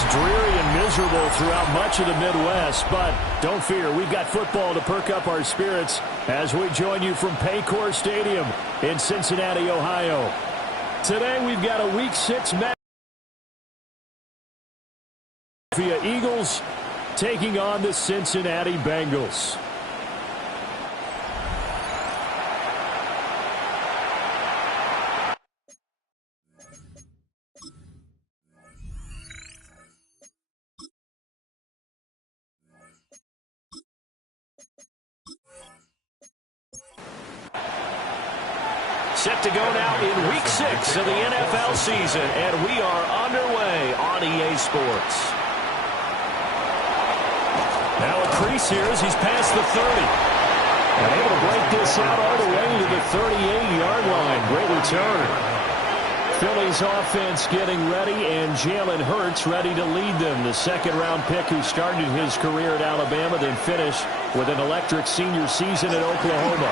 It's dreary and miserable throughout much of the Midwest, but don't fear, we've got football to perk up our spirits as we join you from Paycor Stadium in Cincinnati, Ohio. Today we've got a Week 6 match. The Eagles taking on the Cincinnati Bengals. Set to go now in Week 6 of the NFL season, and we are underway on EA Sports. Now a crease here as he's past the 30. And able to break this out all the way to the 38-yard line. Great return. Philly's offense getting ready, and Jalen Hurts ready to lead them. The second-round pick who started his career at Alabama, then finished with an electric senior season at Oklahoma.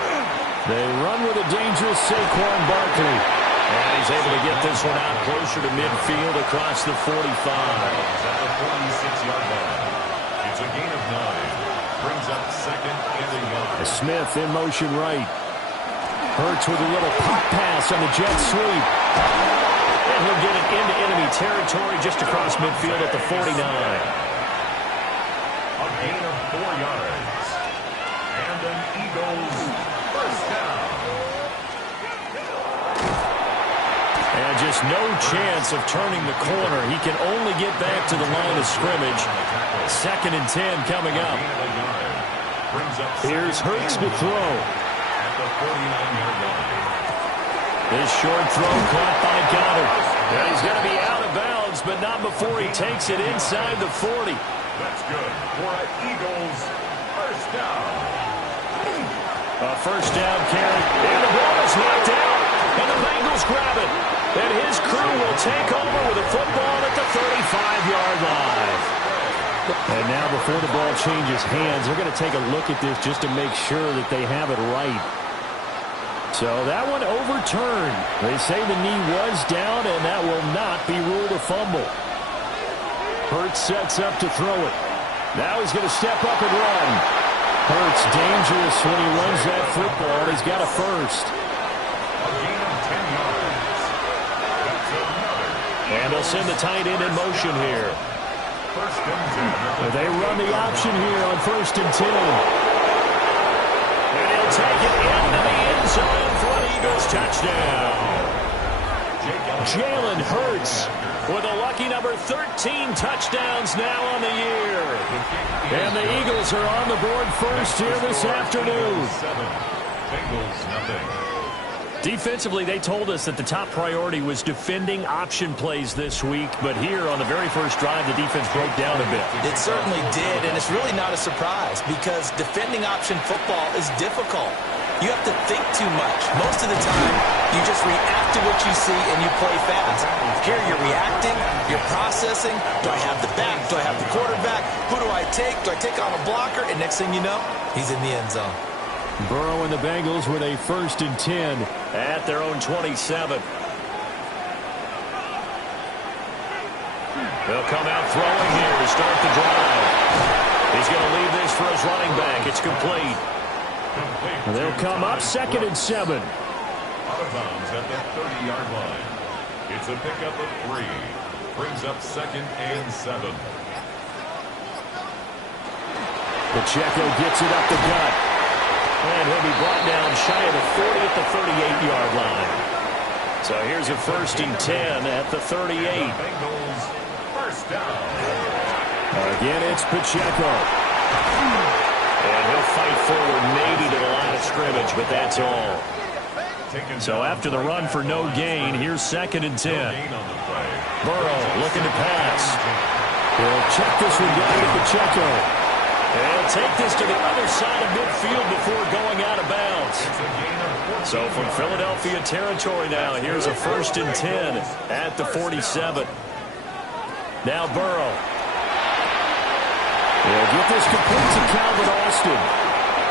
They run with a dangerous Saquon Barkley. And he's able to get this one out closer to midfield across the 45. At the 46-yard line. It's a gain of 9. Brings up second and a yard. Smith in motion right. Hurts with a little pop pass on the jet sweep. And he'll get it into enemy territory just across midfield at the 49. A gain of 4 yards. And an Eagles first down. And just no chance of turning the corner. He can only get back to the line of scrimmage. Second and 10 coming up. Here's Hurts to throw. At the 49-yard line. This short throw caught by Goddard. And he's going to be out of bounds, but not before he takes it inside the 40. That's good for an Eagles first down. A first down carry. And the ball is knocked out. And the Bengals grab it. And his crew will take over with a football at the 35-yard line. And now before the ball changes hands, they're going to take a look at this just to make sure that they have it right. So that one overturned. They say the knee was down, and that will not be ruled a fumble. Hurts sets up to throw it. Now he's going to step up and run. Hurts dangerous when he runs that football. He's got a first. A gain of 10 yards. That's another. And they'll send the tight end in motion here. First and 10. They run the option here on first and 10. And he'll take it into the end zone for an Eagles touchdown. Jalen Hurts with a lucky number 13 touchdowns now on the year. And the Eagles are on the board first here this afternoon. Bengals nothing. Defensively, they told us that the top priority was defending option plays this week, but here on the very first drive, the defense broke down a bit. It certainly did, and it's really not a surprise because defending option football is difficult. You have to think too much. Most of the time, you just react to what you see and you play fast. Here you're reacting, you're processing. Do I have the back? Do I have the quarterback? Who do I take? Do I take on a blocker? And next thing you know, he's in the end zone. Burrow and the Bengals with a first and 10 at their own 27. They'll come out throwing here to start the drive. He's going to leave this for his running back. It's complete. They'll come up second and 7. Out of bounds at the 30-yard line. It's a pickup of 3. Brings up second and 7. Pacheco gets it up the gut. And he'll be brought down shy of the 40 at the 38-yard line. So here's a first and 10 at the 38. Bengals first down. Again, it's Pacheco. And he'll fight forward maybe to the line of scrimmage, but that's all. So after the run for no gain, here's second and 10. Burrow looking to pass. He'll check this one down to Pacheco. He'll take this to the other side of midfield before going out of bounds. So from Philadelphia territory now, here's a first and 10 at the 47. Now Burrow. He'll get this complete to Calvin Austin.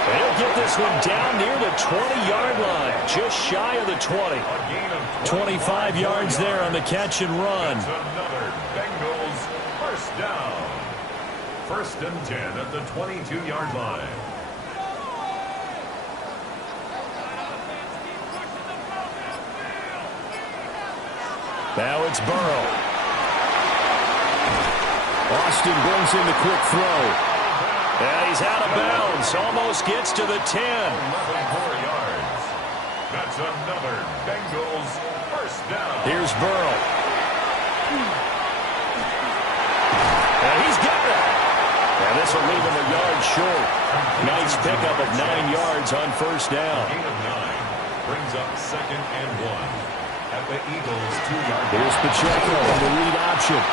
He'll get this one down near the 20-yard line, just shy of the 20. 25 yards there on the catch and run. Another Bengals first down. 1st and 10 at the 22-yard line. Now it's Burrow. Austin brings in the quick throw. And he's out of bounds. Almost gets to the 10. 11 more yards. That's another Bengals 1st down. Here's Burrow. And he's got it. And this will leave him a yard short. Nice pickup of 9 yards on 1st down. Gain of 9 brings up 2nd and 1. At the Eagles' 2-yard line. Here's Pacheco on the read option.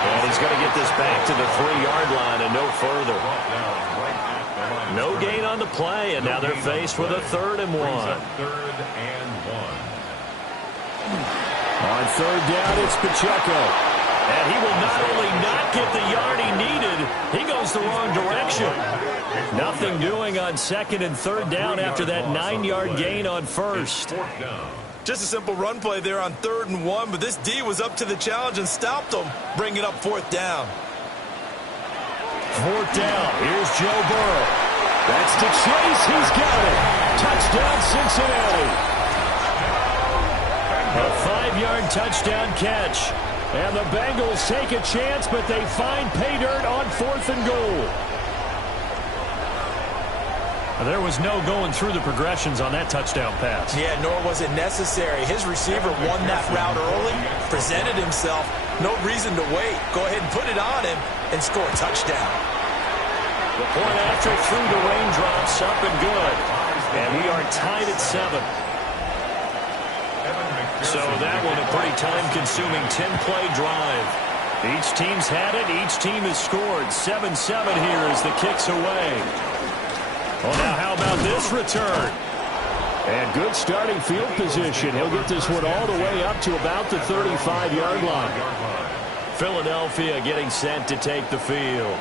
And he's going to get this back to the 3-yard line and no further. No gain on the play, and now they're faced with a 3rd and 1. 3rd and 1. On 3rd down, it's Pacheco. And he will not only not get the yard he needed, he goes the wrong direction. Nothing doing on 2nd and 3rd down after that 9-yard gain on 1st. Just a simple run play there on 3rd and 1, but this D was up to the challenge and stopped them, bringing up 4th down. 4th down. Here's Joe Burrow. That's to Chase. He's got it. Touchdown, Cincinnati. A 5-yard touchdown catch. And the Bengals take a chance, but they find pay dirt on 4th and goal. There was no going through the progressions on that touchdown pass. Yeah, nor was it necessary. His receiver won that route early, presented himself. No reason to wait. Go ahead and put it on him and score a touchdown. The point after through the raindrops, up and good. And we are tied at 7. So that one a pretty time-consuming 10-play drive. Each team's had it. Each team has scored. 7-7 here as the kick's away. Well, now how about this return? And good starting field position. He'll get this one all the way up to about the 35-yard line. Philadelphia getting set to take the field.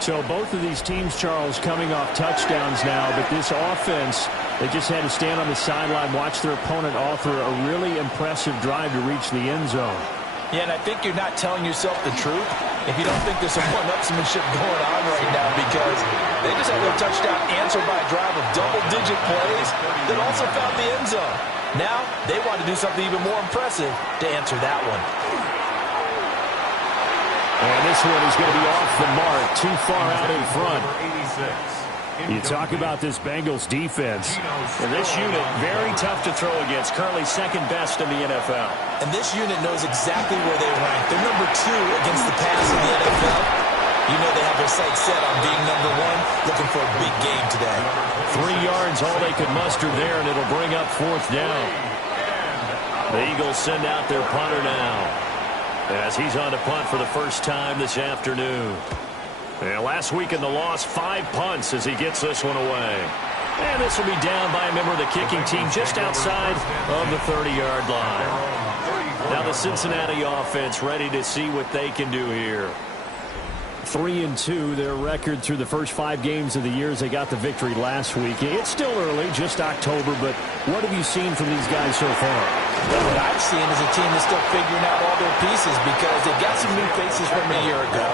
So both of these teams, Charles, coming off touchdowns now, but this offense, they just had to stand on the sideline, watch their opponent offer a really impressive drive to reach the end zone. Yeah, and I think you're not telling yourself the truth if you don't think there's some one-upsmanship going on right now, because they just had their touchdown answered by a drive of double-digit plays that also found the end zone. Now they want to do something even more impressive to answer that one. And this one is going to be off the mark, too far out in front. You talk about this Bengals defense. And this unit, very tough to throw against, currently 2nd best in the NFL. And this unit knows exactly where they rank. They're number 2 against the pass in the NFL. You know they have their sights set on being number 1, looking for a big game today. 3 yards, all they could muster there, and it'll bring up 4th down. The Eagles send out their punter now, as he's on to punt for the first time this afternoon. And last week in the loss, 5 punts as he gets this one away. And this will be down by a member of the kicking team just outside of the 30-yard line. Now the Cincinnati offense ready to see what they can do here. 3-2, their record through the first 5 games of the year as they got the victory last week. It's still early, just October, but what have you seen from these guys so far? Well, what I've seen is a team that's still figuring out all their pieces, because they've got some new faces from a year ago.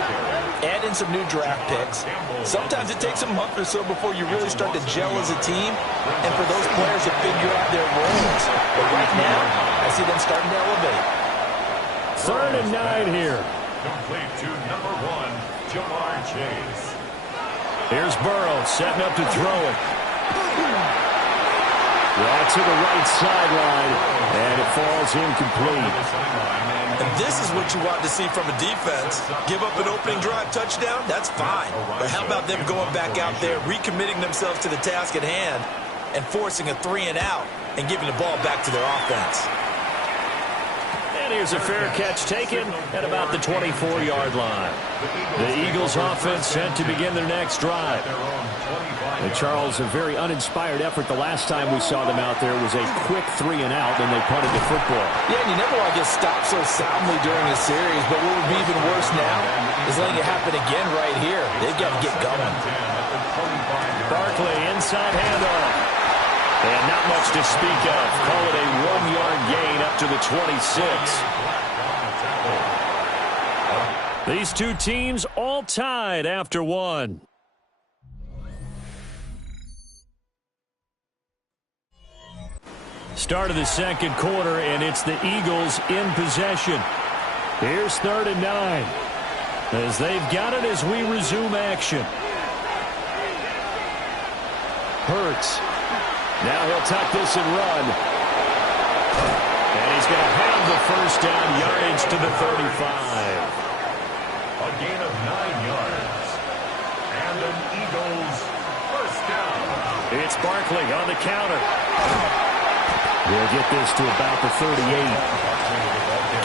Add in some new draft picks. Sometimes it takes a month or so before you really start to gel as a team, and for those players to figure out their roles. But right now, I see them starting to elevate. 3rd and 9 here. Complete to number 1, Jamar Chase. Here's Burrow setting up to throw it. Right to the right sideline, and it falls incomplete. And this is what you want to see from a defense. Give up an opening drive touchdown, that's fine. But how about them going back out there, recommitting themselves to the task at hand, and forcing a 3-and-out and giving the ball back to their offense. And here's a fair catch taken at about the 24-yard line. The Eagles offense set to begin their next drive. And Charles, a very uninspired effort the last time we saw them out there was a quick 3-and-out, and they punted the football. Yeah, and you never want to get stopped so soundly during a series, but what would be even worse now is letting it happen again right here. They've got to get going. Barkley inside handoff. And not much to speak of. Call it a 1-yard gain up to the 26. These two teams all tied after one. Start of the second quarter, and it's the Eagles in possession. Here's 3rd and 9. As they've got it as we resume action. Hurts. Now he'll tuck this and run. And he's going to have the first down, yardage to the 35. A gain of 9 yards. And an Eagles first down. It's Barkley on the counter. They'll get this to about the 38.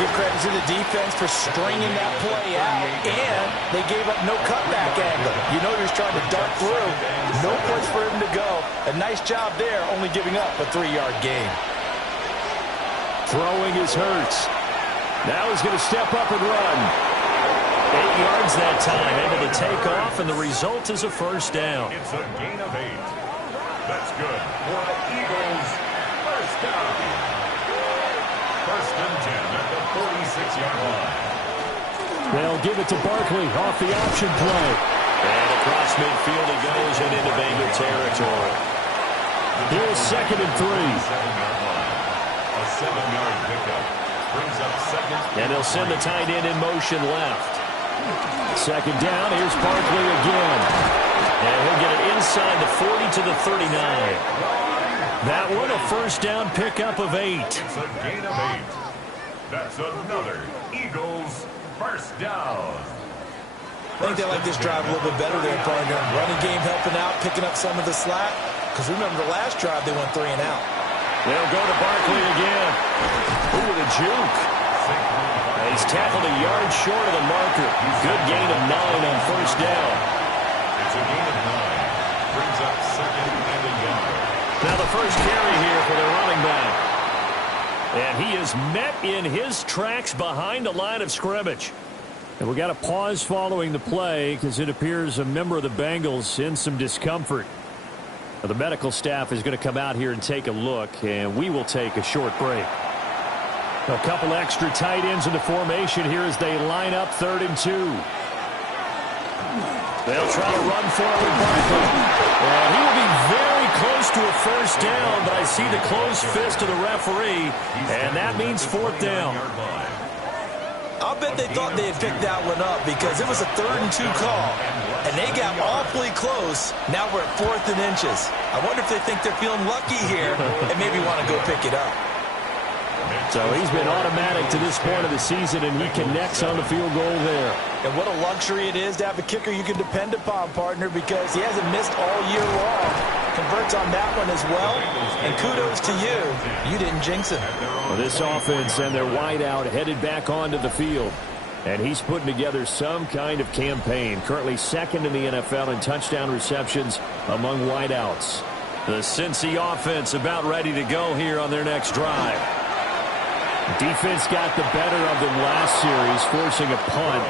Give credit to the defense for stringing that play out, and they gave up no cutback angle. You know he was trying to dart through. No place for him to go. A nice job there, only giving up a 3-yard gain. Throwing his Hurts. Now he's going to step up and run. 8 yards that time, able to take off, and the result is a first down. It's a gain of 8. That's good for the Eagles first down. 1st and 10 at the 46-yard line. They'll give it to Barkley off the option play. And across midfield he goes and into Bengal territory. Here's 2nd and 3. A 7-yard pickup brings up 2nd. And he'll send the tight end in motion left. 2nd down, here's Barkley again. And he'll get it inside the 40 to the 39. That one, a first down pickup of 8. It's a gain of 8. That's another Eagles first down. I think they like this drive a little bit better there, partner. Running game helping out, picking up some of the slack. Because remember, the last drive they went 3 and out. They'll go to Barkley again. Ooh, with a juke. He's tackled a yard short of the marker. Good gain of 9 on first down. It's a gain of 9. Brings up 2nd and a yard. Now the first carry here for the running back. And he is met in his tracks behind the line of scrimmage. And we got a pause following the play because it appears a member of the Bengals in some discomfort. Now, the medical staff is going to come out here and take a look, and we will take a short break. A couple extra tight ends in the formation here as they line up 3rd and 2. They'll try to run for it with Barkley. And he will be very close to a first down, but I see the closed fist of the referee, and that means 4th down. I'll bet they thought they had picked that one up because it was a 3rd and 2 call, and they got awfully close. Now we're at 4th and inches. I wonder if they think they're feeling lucky here and maybe want to go pick it up. So he's been automatic to this point of the season, and he connects on the field goal there. And what a luxury it is to have a kicker you can depend upon, partner, because he hasn't missed all year long. Converts on that one as well. And kudos to you. You didn't jinx him. Well, this offense and their wideout headed back onto the field. And he's putting together some kind of campaign. Currently 2nd in the NFL in touchdown receptions among wideouts. The Cincy offense about ready to go here on their next drive. Defense got the better of them last series, forcing a punt.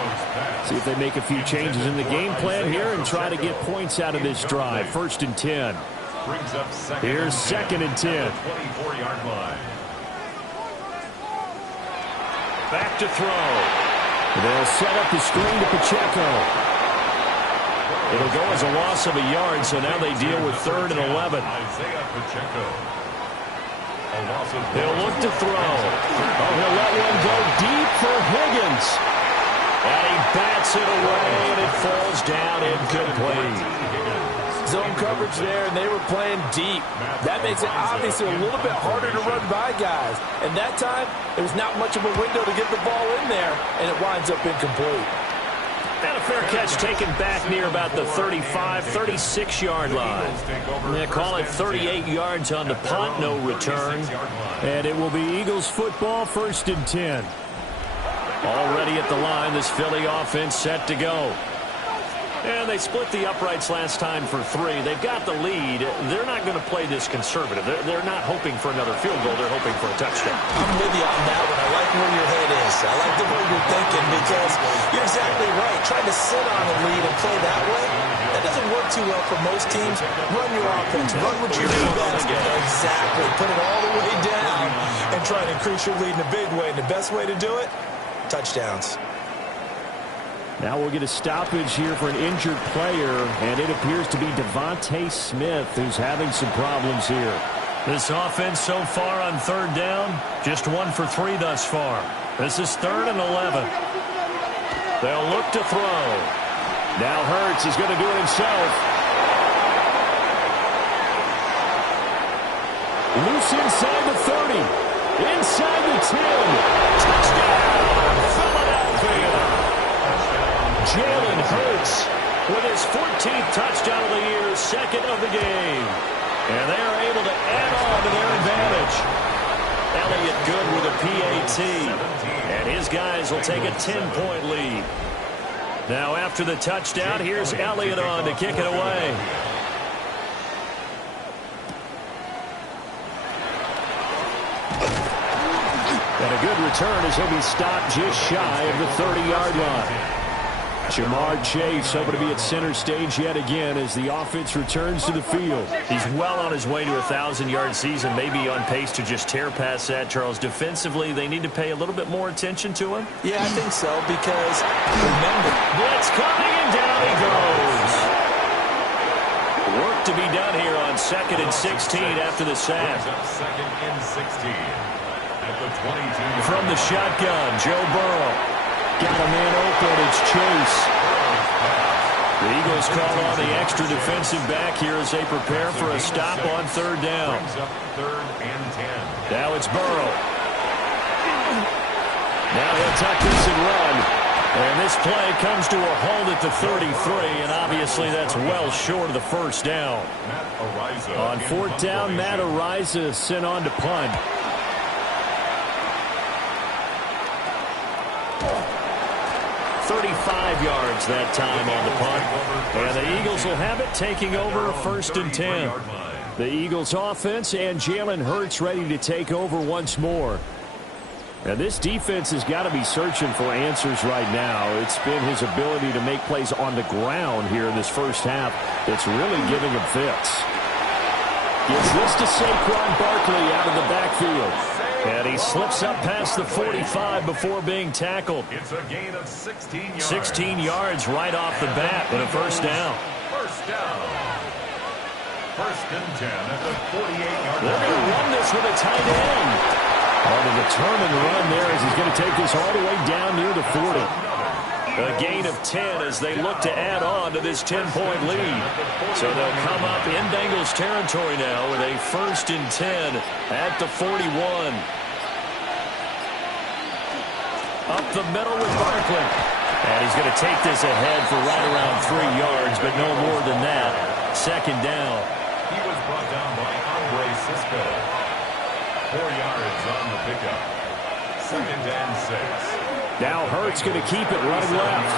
See if they make a few changes in the game plan here and try to get points out of this drive. 1st and 10. Here's 2nd and 10. 24-yard line. Back to throw. They'll set up the screen to Pacheco. It'll go as a loss of a yard, so now they deal with 3rd and 11. Isaiah Pacheco. He'll look to throw. Oh, he'll let one go deep for Higgins. And he bats it away, and it falls down incomplete. Zone coverage there, and they were playing deep. That makes it obviously a little bit harder to run by guys. And that time, there was not much of a window to get the ball in there, and it winds up incomplete. And a fair catch taken back near about the 35, 36-yard line. They call it 38 yards on the punt, no return. And it will be Eagles football, 1st and 10. Already at the line, this Philly offense set to go. And they split the uprights last time for 3. They've got the lead. They're not going to play this conservative. They're not hoping for another field goal. They're hoping for a touchdown. I'm with you on that one. I like where your head is. I like the way you're thinking because you're exactly right. Trying to sit on a lead and play that way, that doesn't work too well for most teams. Run your offense. Run what you do best. Exactly. Put it all the way down and try to increase your lead in a big way. And the best way to do it, touchdowns. Now we'll get a stoppage here for an injured player, and it appears to be Devontae Smith who's having some problems here. This offense so far on third down, just 1 for 3 thus far. This is 3rd and 11. They'll look to throw. Now Hurts is going to do it himself. Loose inside the 30. Inside the 10. Touchdown, Philadelphia. Jalen Hurts with his 14th touchdown of the year, 2nd of the game. And they are able to add on to their advantage. Elliott good with a PAT. And his guys will take a 10-point lead. Now after the touchdown, here's Elliott on to kick it away. And a good return as he'll be stopped just shy of the 30-yard line. Jamar Chase hoping to be at center stage yet again as the offense returns to the field. He's well on his way to a 1,000-yard season, maybe on pace to just tear past that, Charles. Defensively, they need to pay a little bit more attention to him. Yeah, I think so, because remember, blitz coming and down he goes. Work to be done here on 2nd and 16 after the sack. 2nd and 16 at the 22. From the shotgun, Joe Burrow. Got a man open, it's Chase. The Eagles call on the extra defensive back here as they prepare for a stop on 3rd down. Brings up 3rd and 10. Now it's Burrow. Now he'll tuck this and run. And this play comes to a halt at the 33, and obviously that's well short of the 1st down. On 4th down, Matt Ariza sent on to punt. 35 yards that time on the punt. And the Eagles will have it, taking over 1st and 10. The Eagles offense and Jalen Hurts ready to take over once more. And this defense has got to be searching for answers right now. It's been his ability to make plays on the ground here in this first half that's really giving him fits. Gives this to Saquon Barkley out of the backfield. And he slips up past the 45 before being tackled. It's a gain of 16 yards. 16 yards right off the bat with a 1st down. 1st down. 1st and 10 at the 48-yard line. They're going to run this with a tight end. On a determined run there as he's going to take this all the way down near the 40. A gain of 10 as they look to add on to this 10-point lead. So they'll come up in Bengals territory now with a 1st and 10 at the 41. Up the middle with Barkley. And he's going to take this ahead for right around 3 yards, but no more than that. 2nd down. He was brought down by Andre Cisco. 4 yards on the pickup. 2nd and 6. Now Hurts going to keep it running left.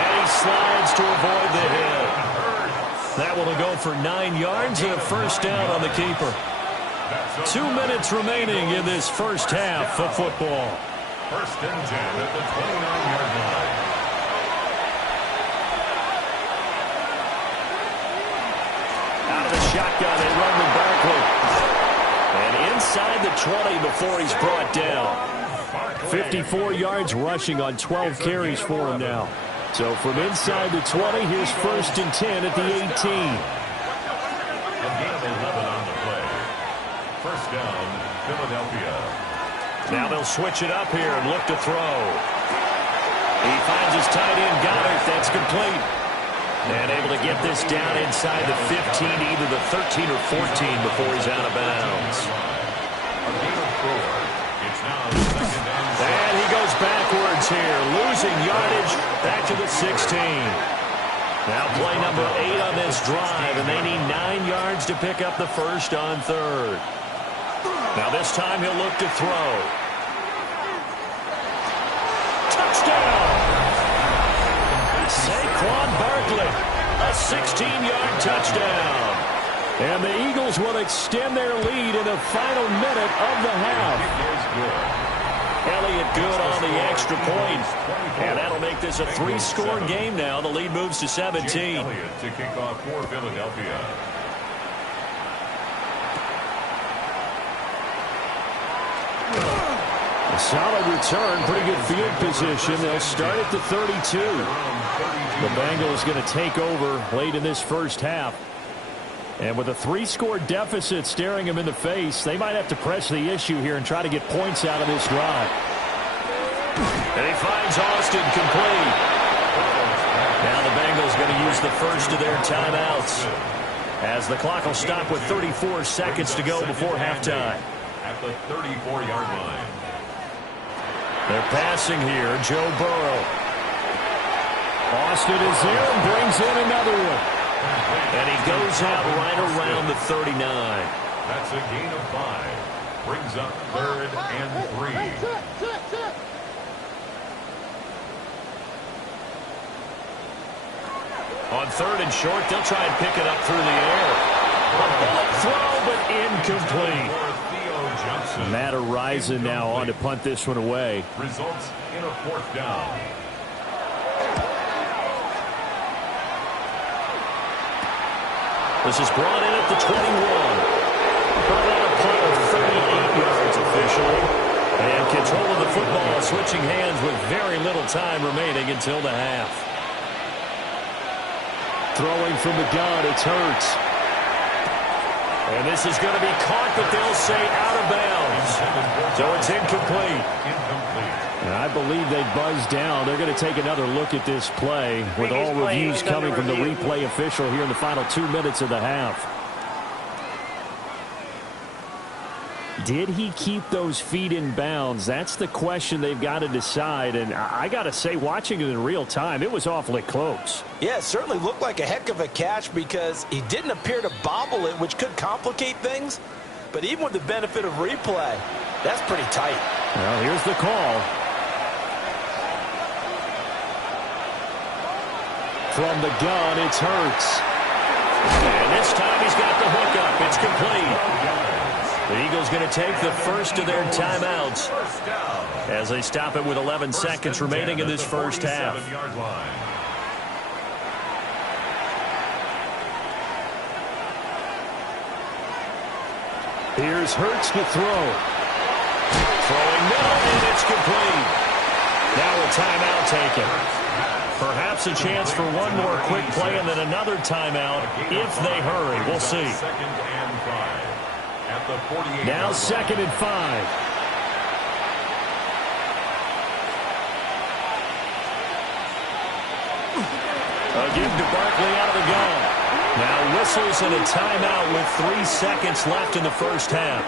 And he slides to avoid the hit. That will go for 9 yards and a 1st down on the keeper. 2 minutes remaining in this first half of football. 1st and 10 at the 29-yard line. Out of the shotgun, they run with Barkley. And inside the 20 before he's brought down. 54 yards rushing on 12 carries for him now. So from inside the 20, here's 1st and 10 at the 18. A gain of 11 on the play. 1st down, Philadelphia. Now they'll switch it up here and look to throw. He finds his tight end, Goddard. That's complete. And able to get this down inside the 15, either the 13 or 14 before he's out of bounds. A gain of 4. It's now 2nd and 6. And he goes backwards here, losing yardage back to the 16. Now play number 8 on this drive, and they need 9 yards to pick up the 1st on 3rd. Now this time he'll look to throw. Touchdown! Saquon Barkley, a 16-yard touchdown. And the Eagles will extend their lead in the final minute of the half. Elliott good on the extra point. And that'll make this a 3-score game now. The lead moves to 17. Elliott to kick off for Philadelphia. A solid return, pretty good field position. They'll start at the 32. The Bengals going to take over late in this first half. And with a 3-score deficit staring them in the face, they might have to press the issue here and try to get points out of this drive. And he finds Austin complete. Now the Bengals going to use the first of their timeouts, as the clock will stop with 34 seconds to go before halftime. At the 34-yard line. They're passing here. Joe Burrow. Austin is there and brings in another one. And he goes out right around the 39. That's a gain of 5. Brings up 3rd and 3. On 3rd and short, they'll try and pick it up through the air. A bullet throw, but incomplete. Matt Araiza now on to punt this one away. Results in a 4th down. This is brought in at the 21. Brought out a punt of 38 yards officially. And control of the football switching hands with very little time remaining until the half. Throwing from the gun, it's Hurts. And this is going to be caught, but they'll say out of bounds. So it's incomplete. And I believe they buzzed down. They're going to take another look at this play with all reviews coming from the replay official here in the final 2 minutes of the half. Did he keep those feet in bounds? That's the question they've got to decide. And I got to say, watching it in real time, it was awfully close. Yeah, it certainly looked like a heck of a catch because he didn't appear to bobble it, which could complicate things. But even with the benefit of replay, that's pretty tight. Well, here's the call. From the gun, it's Hurts. And this time he's got the hookup. It's complete. The Eagles going to take the first of their timeouts as they stop it with 11 seconds remaining in this first half. Here's Hurts to throw. Throwing middle, and it's complete. Now a timeout taken. Perhaps a chance for one more quick play and then another timeout if they hurry. We'll see. Now 2nd and 5. Again to Barkley out of the gun. Now whistles and a timeout with 3 seconds left in the first half.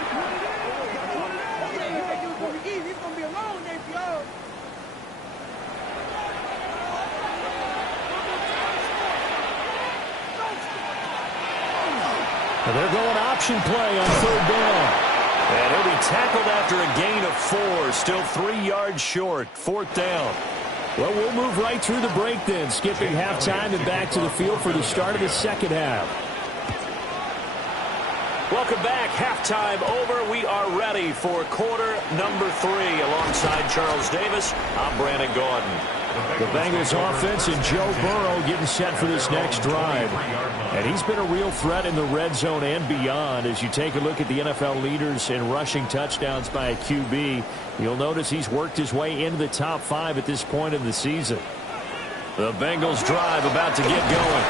They're going option play on 3rd down. And he'll be tackled after a gain of 4. Still 3 yards short. 4th down. Well, we'll move right through the break then, skipping halftime and back to the field for the start of the second half. Welcome back. Halftime over. We are ready for quarter number 3. Alongside Charles Davis, I'm Brandon Gordon. The Bengals offense and Joe Burrow getting set for this next drive. And he's been a real threat in the red zone and beyond. As you take a look at the NFL leaders in rushing touchdowns by a QB, you'll notice he's worked his way into the top 5 at this point of the season. The Bengals drive about to get going.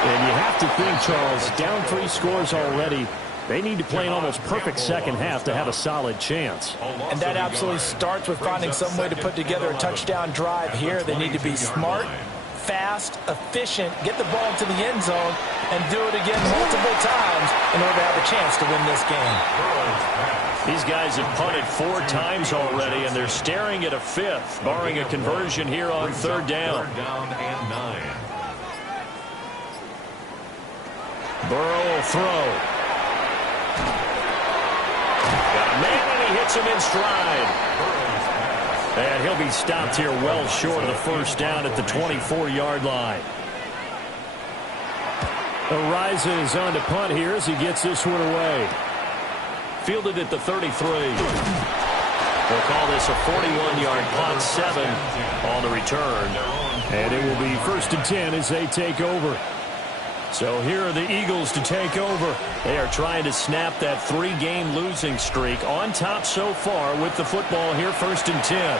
And you have to think, Charles, down 3 scores already. They need to play an almost perfect second half to have a solid chance. And that absolutely starts with finding some way to put together a touchdown drive here. They need to be smart, fast, efficient, get the ball to the end zone, and do it again multiple times in order to have a chance to win this game. These guys have punted 4 times already, and they're staring at a 5th, barring a conversion here on 3rd down. Burrow will throw. Got a man, and he hits him in stride. And he'll be stopped here well short of the first down at the 24-yard line. Araiza is on to punt here as he gets this one away. Fielded at the 33. They'll call this a 41-yard punt, 7 on the return. And it will be 1st and 10 as they take over. So here are the Eagles to take over. They are trying to snap that 3-game losing streak. On top so far with the football here, 1st and 10.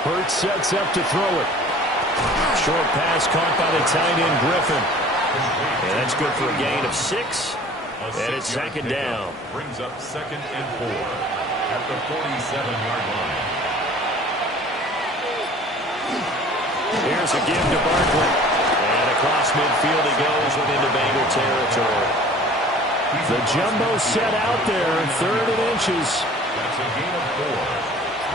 Hurts sets up to throw it. Short pass caught by the tight end Griffin. And that's good for a gain of 6. And it's 2nd down. Brings up 2nd and 4 at the 47-yard line. Here's a give to Barkley. And across midfield he goes into Bengal territory. The jumbo set out there, 3rd and inches. That's a gain of 4.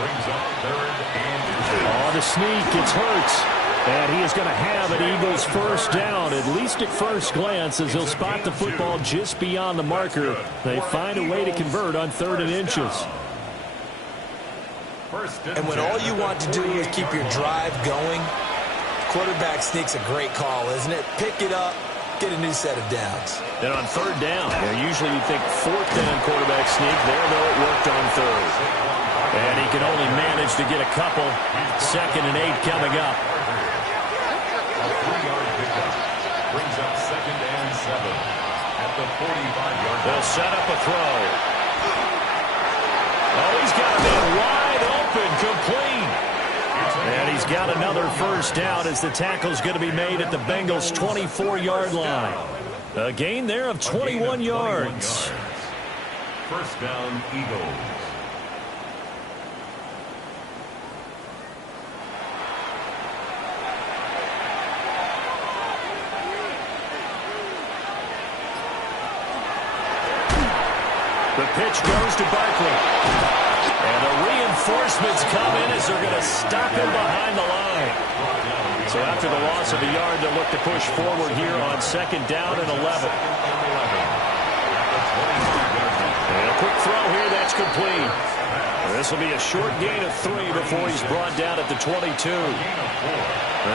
Brings up 3rd and inches. On the sneak, it's Hurts. And he is going to have an Eagles 1st down, at least at first glance, as he'll spot the football just beyond the marker. They find a way to convert on 3rd and inches. And when all you want to do is keep your drive going, quarterback sneak's a great call, isn't it? Pick it up, get a new set of downs. And on 3rd down, usually you think 4th down quarterback sneak. There, though, it worked on 3rd. And he can only manage to get a couple. 2nd and 8 coming up. A 3-yard pickup. Brings up 2nd and 7 at the 45-yard line. They'll set up a throw. Oh, he's got a man wide open, complete. And he's got another 1st down as the tackle's going to be made at the Bengals' 24-yard line. A gain there of 21 yards. 1st down, Eagles. The pitch goes to Barkley. And the reinforcements come in as they're going to stop him behind the line. So after the loss of a yard, they'll look to push forward here on 2nd down and 11. And a quick throw here, that's complete. This will be a short gain of 3 before he's brought down at the 22.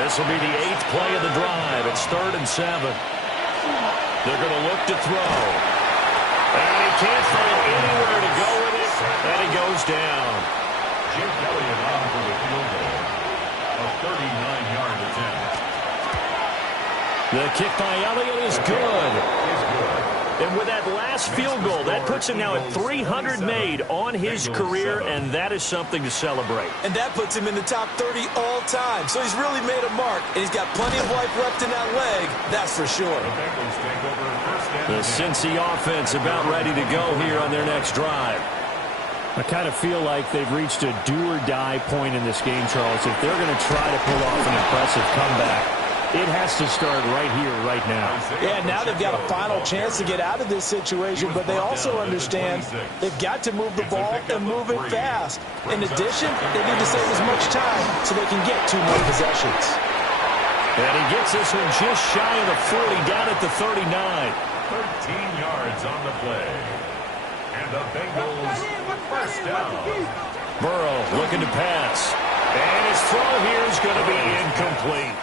This will be the 8th play of the drive. It's 3rd and 7. They're going to look to throw. And he can't find anywhere to go with it, and he goes down. Jim Elliott on for the field goal. A 39-yard attempt. The kick by Elliott is good. And with that last field goal, that puts him now at 300 made on his career, and that is something to celebrate. And that puts him in the top 30 all time. So he's really made a mark, and he's got plenty of life left in that leg, that's for sure. The Bengals take over 1st and The Cincy offense about ready to go here on their next drive. I kind of feel like they've reached a do-or-die point in this game, Charles. If they're going to try to pull off an impressive comeback, it has to start right here, right now. Yeah, now they've got a final chance to get out of this situation, but they also understand they've got to move the ball and move it fast. In addition, they need to save as much time so they can get 2 more possessions. And he gets this one just shy of the 40, down at the 39. 13 yards on the play. And the Bengals 1st down. Burrow looking to pass. And his throw here is going to be incomplete.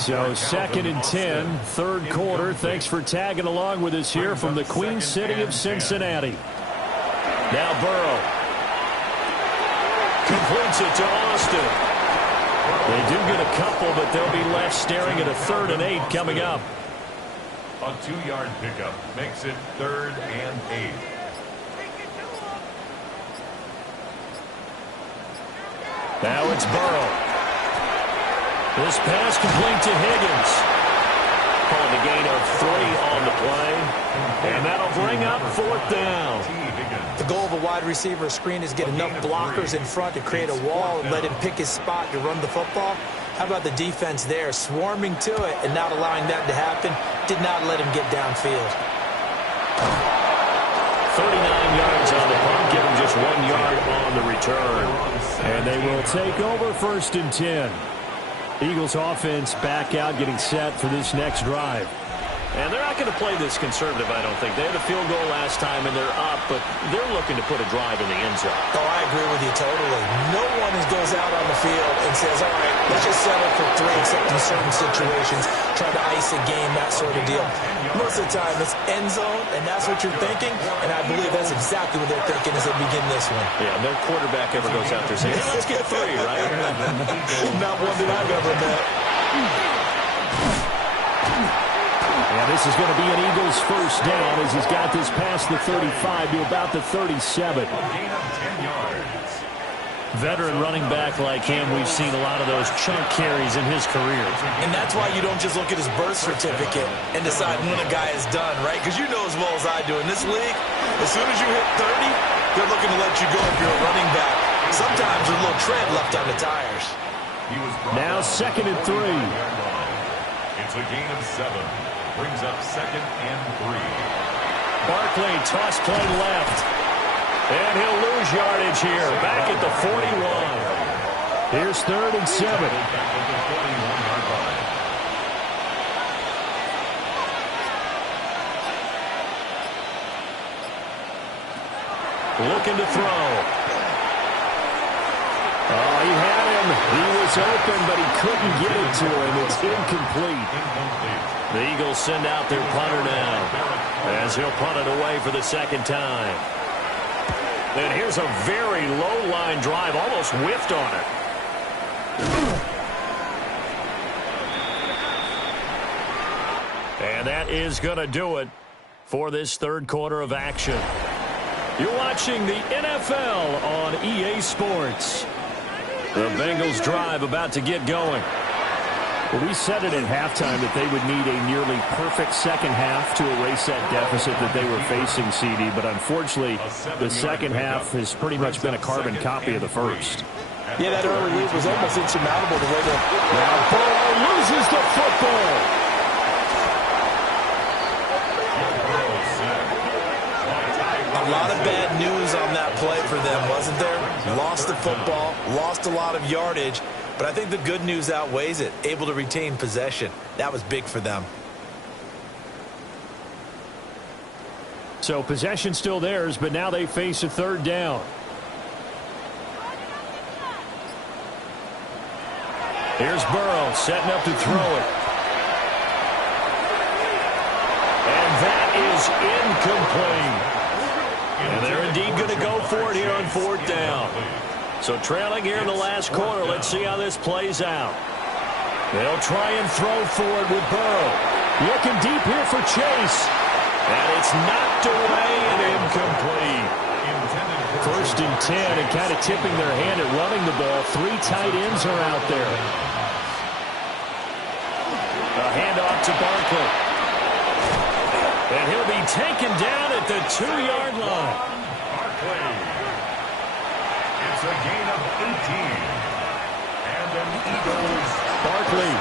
So 2nd and 10, 3rd quarter. Thanks for tagging along with us here from the Queen City of Cincinnati. Now Burrow completes it to Austin. They do get a couple, but they'll be left staring at a 3rd and 8 coming up. A 2-yard pickup makes it 3rd and 8. Now it's Burrow. This pass complete to Higgins. Calling a gain of 3 on the play. And that'll bring up 4th down. The goal of a wide receiver screen is get enough blockers in front to create a wall and let him pick his spot to run the football. How about the defense there, swarming to it and not allowing that to happen? Did not let him get downfield. 39 yards on the punt, give him just 1 yard on the return. And they will take over 1st and 10. Eagles offense back out, getting set for this next drive. And they're not going to play this conservative, I don't think. They had a field goal last time, and they're up, but they're looking to put a drive in the end zone. Oh, I agree with you totally. No one goes out on the field and says, all right, let's just settle for 3, except in certain situations, try to ice a game, that sort of deal. Most of the time, it's end zone, and that's what you're thinking, and I believe that's exactly what they're thinking as they begin this one. Yeah, no quarterback ever goes out there saying, hey, let's get 3, right? Not one that I've ever met. And this is going to be an Eagles first down as he's got this past the 35 to about the 37. A gain of 10 yards. Veteran running back like him, we've seen a lot of those chunk carries in his career. And that's why you don't just look at his birth certificate and decide when a guy is done, right? Because you know as well as I do, in this league, as soon as you hit 30, they're looking to let you go if you're a running back. Sometimes there's a little tread left on the tires. Now 2nd and 3. It's a gain of 7. Brings up 2nd and 3. Barkley, toss play left. And he'll lose yardage here. Back at the 41. Here's 3rd and 7. Back at the 41-yard line. Looking to throw. Oh, he had him. He was open, but he couldn't get it to him. It's incomplete. The Eagles send out their punter now as he'll punt it away for the 2nd time. And here's a very low-line drive, almost whiffed on it. And that is going to do it for this 3rd quarter of action. You're watching the NFL on EA Sports. The Bengals drive about to get going. Well, we said it at halftime that they would need a nearly perfect second half to erase that deficit that they were facing, CD. But unfortunately, the second half has pretty much been a carbon copy of the first. Yeah, that early lead was almost insurmountable the way that... Now Burrow loses the football. A lot of bad news on that play for them, wasn't there? Lost the football, lost a lot of yardage. But I think the good news outweighs it. Able to retain possession. That was big for them. So possession still theirs, but now they face a 3rd down. Here's Burrow setting up to throw it. And that is incomplete. And they're indeed going to go for it here on 4th down. So trailing here in the last quarter, let's see how this plays out. They'll try and throw for it with Burrow. Looking deep here for Chase. And it's knocked away and incomplete. 1st and 10, and kind of tipping their hand at running the ball. 3 tight ends are out there. A handoff to Barkley. And he'll be taken down at the 2-yard line. Barkley. It's a gain of 18. And an Eagles. Barkley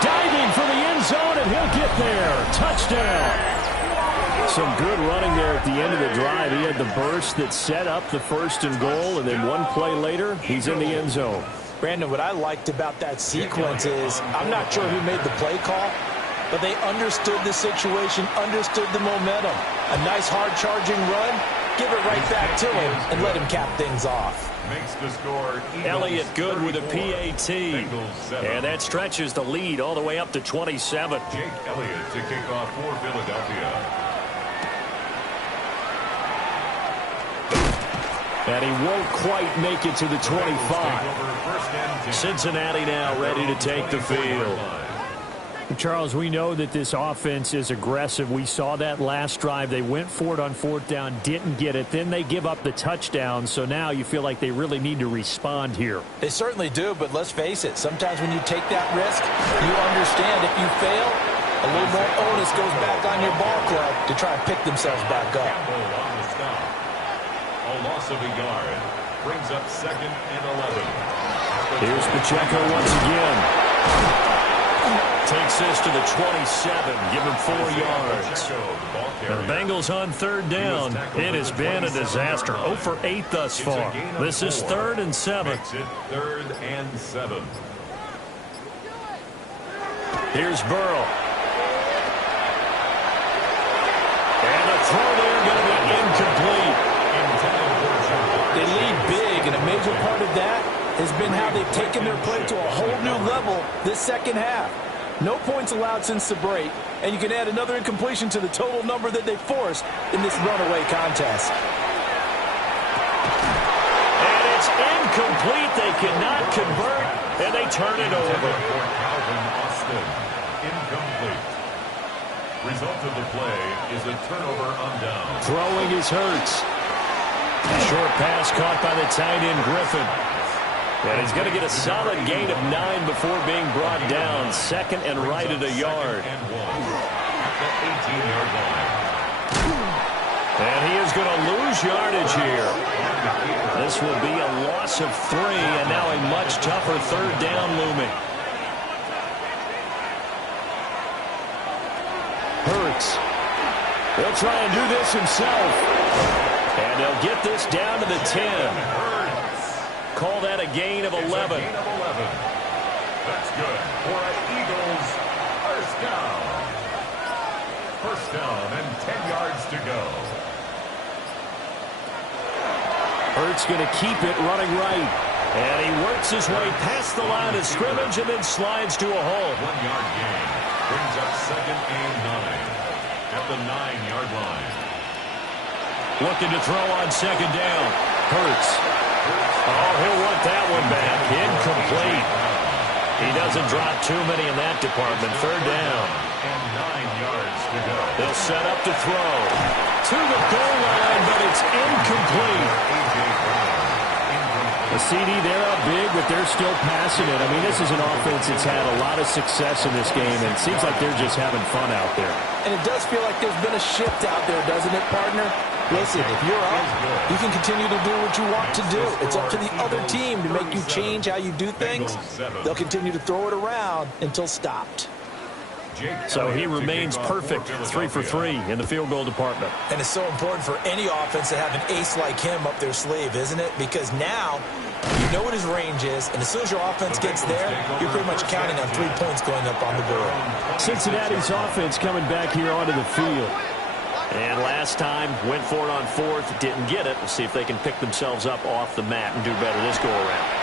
diving for the end zone, and he'll get there. Touchdown. Some good running there at the end of the drive. He had the burst that set up the 1st and goal, and then one play later, he's in the end zone. Brandon, what I liked about that sequence is, I'm not sure who made the play call, but they understood the situation, understood the momentum. A nice hard-charging run, give it right back to him, and let him cap things off. Makes the score Elliott good with a PAT. And that stretches the lead all the way up to 27. Jake Elliott to kick off for Philadelphia. And he won't quite make it to the 25. Cincinnati now ready to take the field. Charles, we know that this offense is aggressive. We saw that last drive. They went for it on 4th down, didn't get it. Then they give up the touchdown. So now you feel like they really need to respond here. They certainly do, but let's face it. Sometimes when you take that risk, you understand if you fail, a little more onus goes back on your ball club to try and pick themselves back up. A loss of a yard brings up 2nd and 11. Here's Pacheco once again. Takes this to the 27. Give him 4 yards. The Bengals on 3rd down. It has been a disaster. 0 for 8 thus far. This is 3rd and 7. 3rd and 7. Here's Burrow. And the throw there going to be incomplete. They lead big, and a major part of that has been how they've taken their play to a whole new level this second half. No points allowed since the break, and you can add another incompletion to the total number that they forced in this runaway contest. And it's incomplete. They cannot convert. And they turn it over. For Calvin Austin. Incomplete. Result of the play is a turnover on down. Throwing is Hurts. Short pass caught by the tight end Griffin. And he's going to get a solid gain of 9 before being brought down. Second and right at a yard. And 1 at the 18-yard line. And he is going to lose yardage here. This will be a loss of 3, and now a much tougher third down looming. Hurts. He'll try and do this himself. And they'll get this down to the 10. Call that a gain of 11. It's a gain of 11. That's good for an Eagles first down. First down and 10 yards to go. Hurts going to keep it running right. And he works his way past the line of scrimmage and then slides to a hole. 1-yard gain brings up second and 9 at the 9-yard line. Looking to throw on second down. Hurts. Oh, he'll want that one back. Incomplete. He doesn't drop too many in that department. Third down. And 9 yards to go. They'll set up to throw. To the goal line, but it's incomplete. The CD, they're up big, but they're still passing it. I mean, this is an offense that's had a lot of success in this game, and it seems like they're just having fun out there. And it does feel like there's been a shift out there, doesn't it, partner? Listen, if you're up, you can continue to do what you want to do. It's up to the other team to make you change how you do things. They'll continue to throw it around until stopped. So he remains perfect, 3 for 3 in the field goal department. And it's so important for any offense to have an ace like him up their sleeve, isn't it? Because now you know what his range is, and as soon as your offense gets there, you're pretty much counting on 3 points going up on the board. Cincinnati's offense coming back here onto the field. And last time, went for it on 4th, didn't get it. We'll see if they can pick themselves up off the mat and do better this go-around.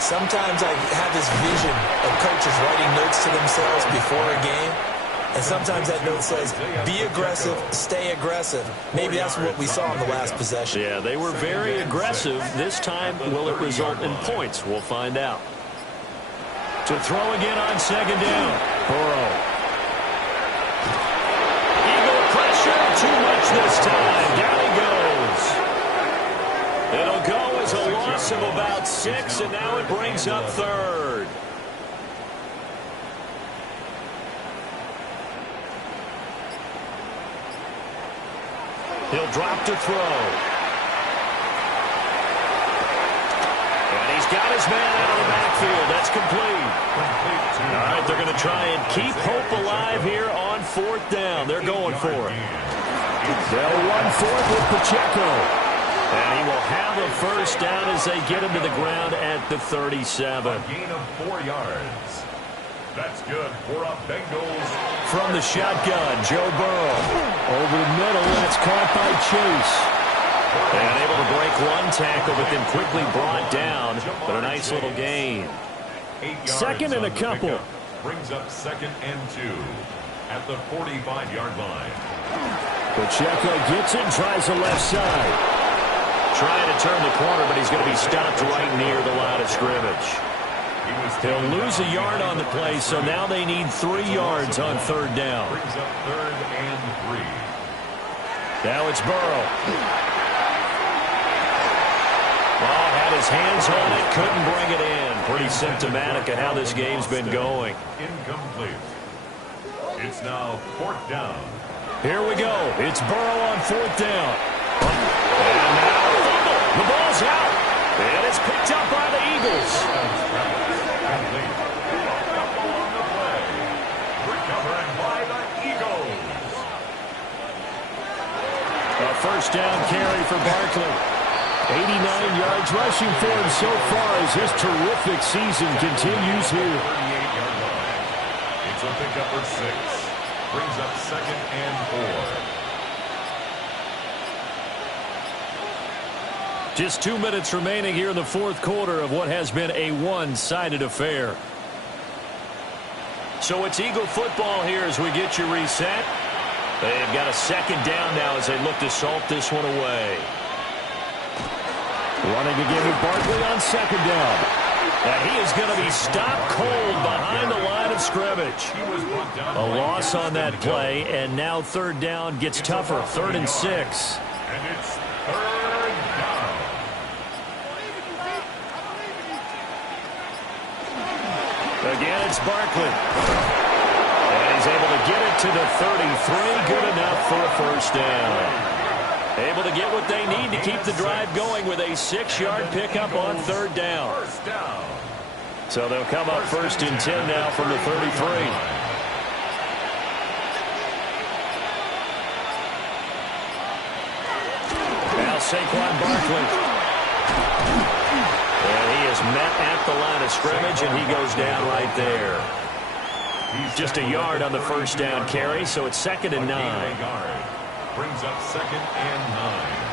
Sometimes I have this vision of coaches writing notes to themselves before a game, and sometimes that note says, be aggressive, stay aggressive. Maybe that's what we saw in the last possession. Yeah, they were very aggressive. This time, will it result in points? We'll find out. To throw again on second down. Burrow. Eagle pressure, too much this time. Down he goes. It'll go as a loss of about 6, and now it brings up third. He'll drop to throw. And he's got his man out of the backfield. That's complete. All right, they're going to try and keep hope alive here on 4th down. They're going for it. They'll run for it with Pacheco. And he will have a first down as they get him to the ground at the 37. A gain of 4 yards. That's good for a Bengals. From the shotgun, Joe Burrow. Over the middle, that's caught by Chase. And able to break one tackle, but then quickly brought down. But a nice little gain. 8 yards Second and a on the couple. pickup. Brings up second and 2 at the 45-yard line. Pacheco gets it, tries the left side. Trying to turn the corner, but he's going to be stopped right near the line of scrimmage. He'll lose a yard on the play, so now they need 3 yards on third down. Brings up third and 3. Now it's Burrow. Ball had his hands on it, couldn't bring it in. Pretty symptomatic of how this game's been going. Incomplete. It's now 4th down. Here we go. It's Burrow on 4th down. And now the ball's out. And it's picked up by the Eagles. Recovered by the Eagles. A first down carry for Barkley. 89 yards rushing for him so far as his terrific season continues here. 38-yard line. It's a pickup of 6. Brings up second and 4. Just 2 minutes remaining here in the 4th quarter of what has been a one-sided affair. So it's Eagle football here as we get you reset. They've got a second down now as they look to salt this one away. Running again with Barkley on second down. And he is going to be stopped cold behind the line of scrimmage. A loss on that play, and now third down gets tougher. 3rd and 6. And it's third down. Again, it's Barkley. And he's able to get it to the 33. Good enough for a first down. Able to get what they need to keep the drive going with a 6-yard pickup on third down. First down. So they'll come up 1st and 10 now from the 33. Now Saquon Barkley. And he is met at the line of scrimmage, and he goes down right there. Just a yard on the first down carry, so it's 2nd and 9. Brings up 2nd and 9.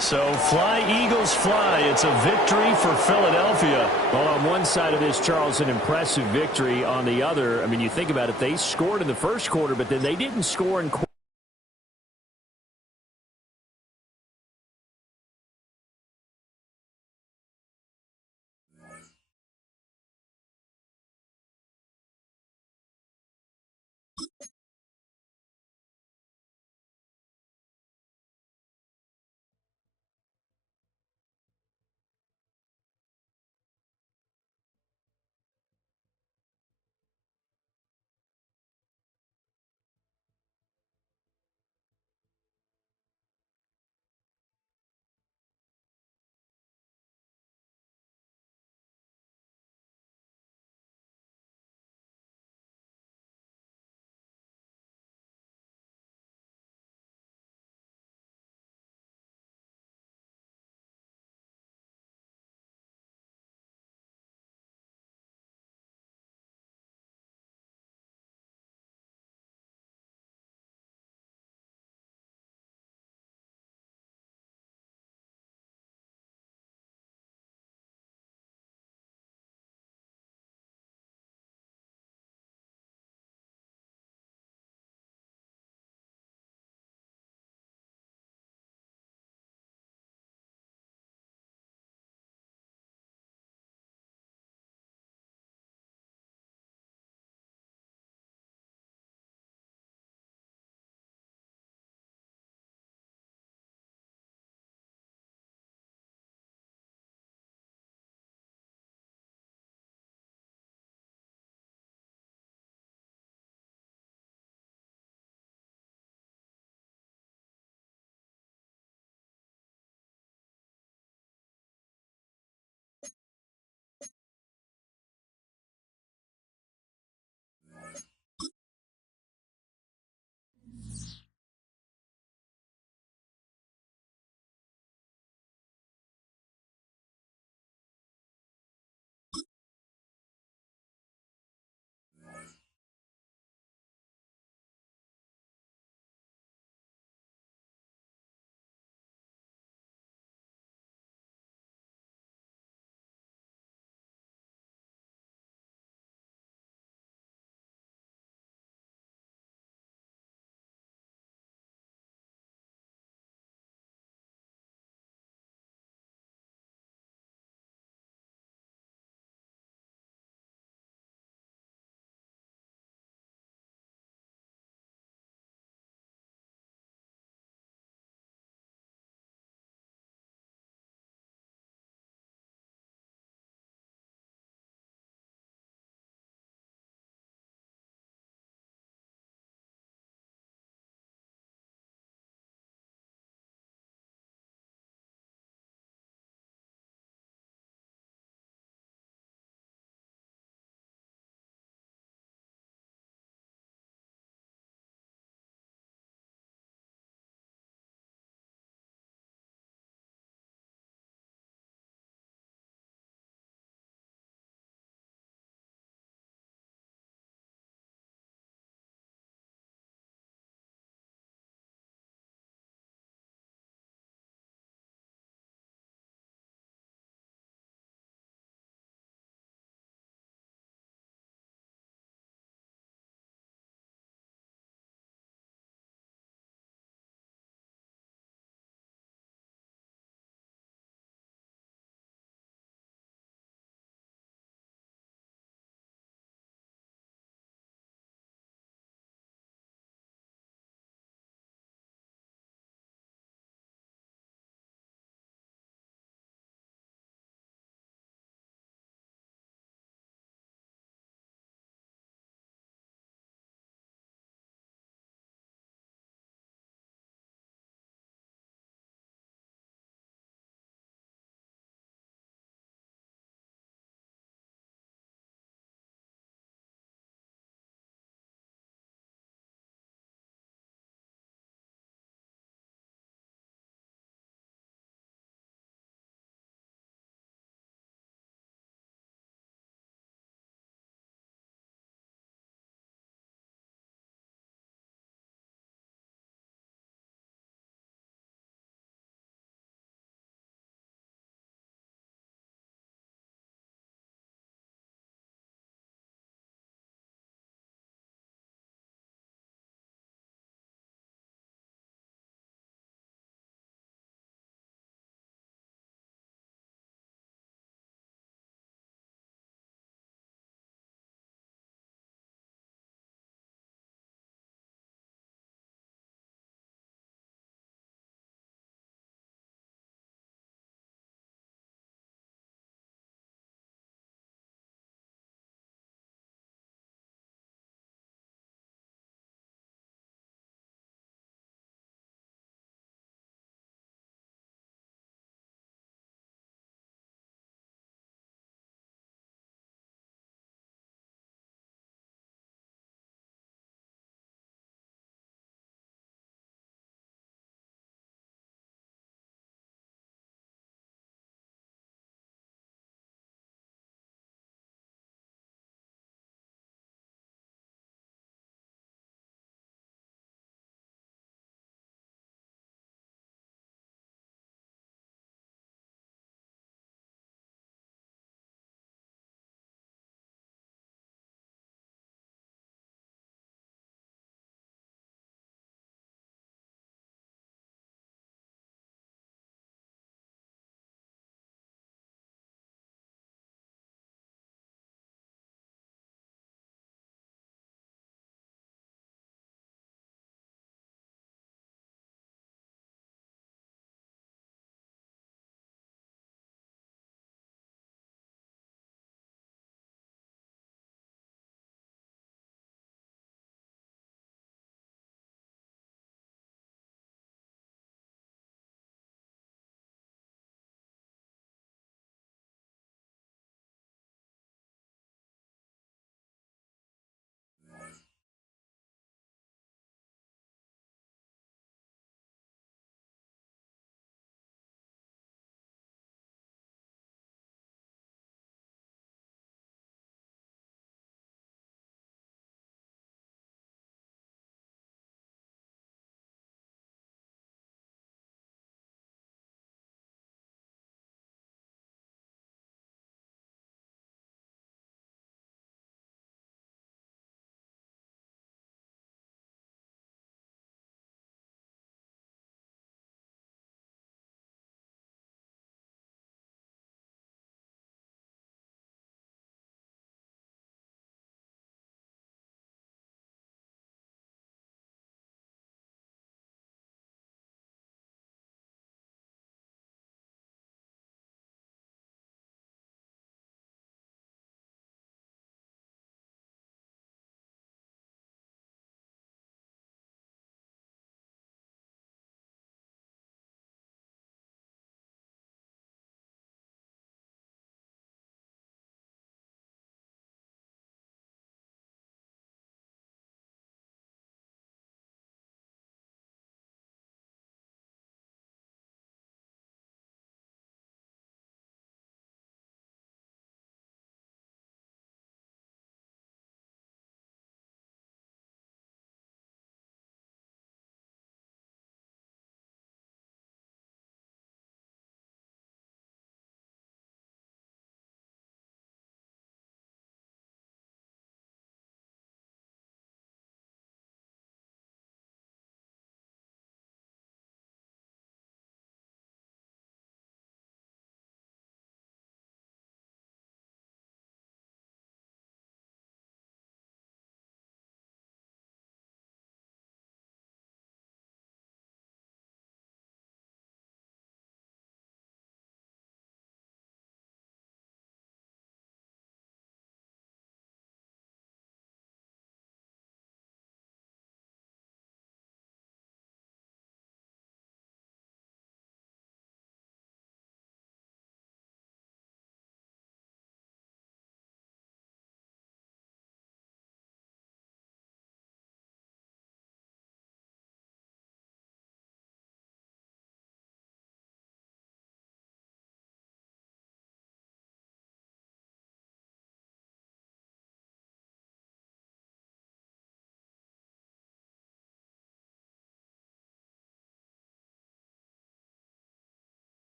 So fly, Eagles, fly. It's a victory for Philadelphia. Well, on one side of this, Charles, an impressive victory. On the other, I mean, you think about it, they scored in the first quarter, but then they didn't score in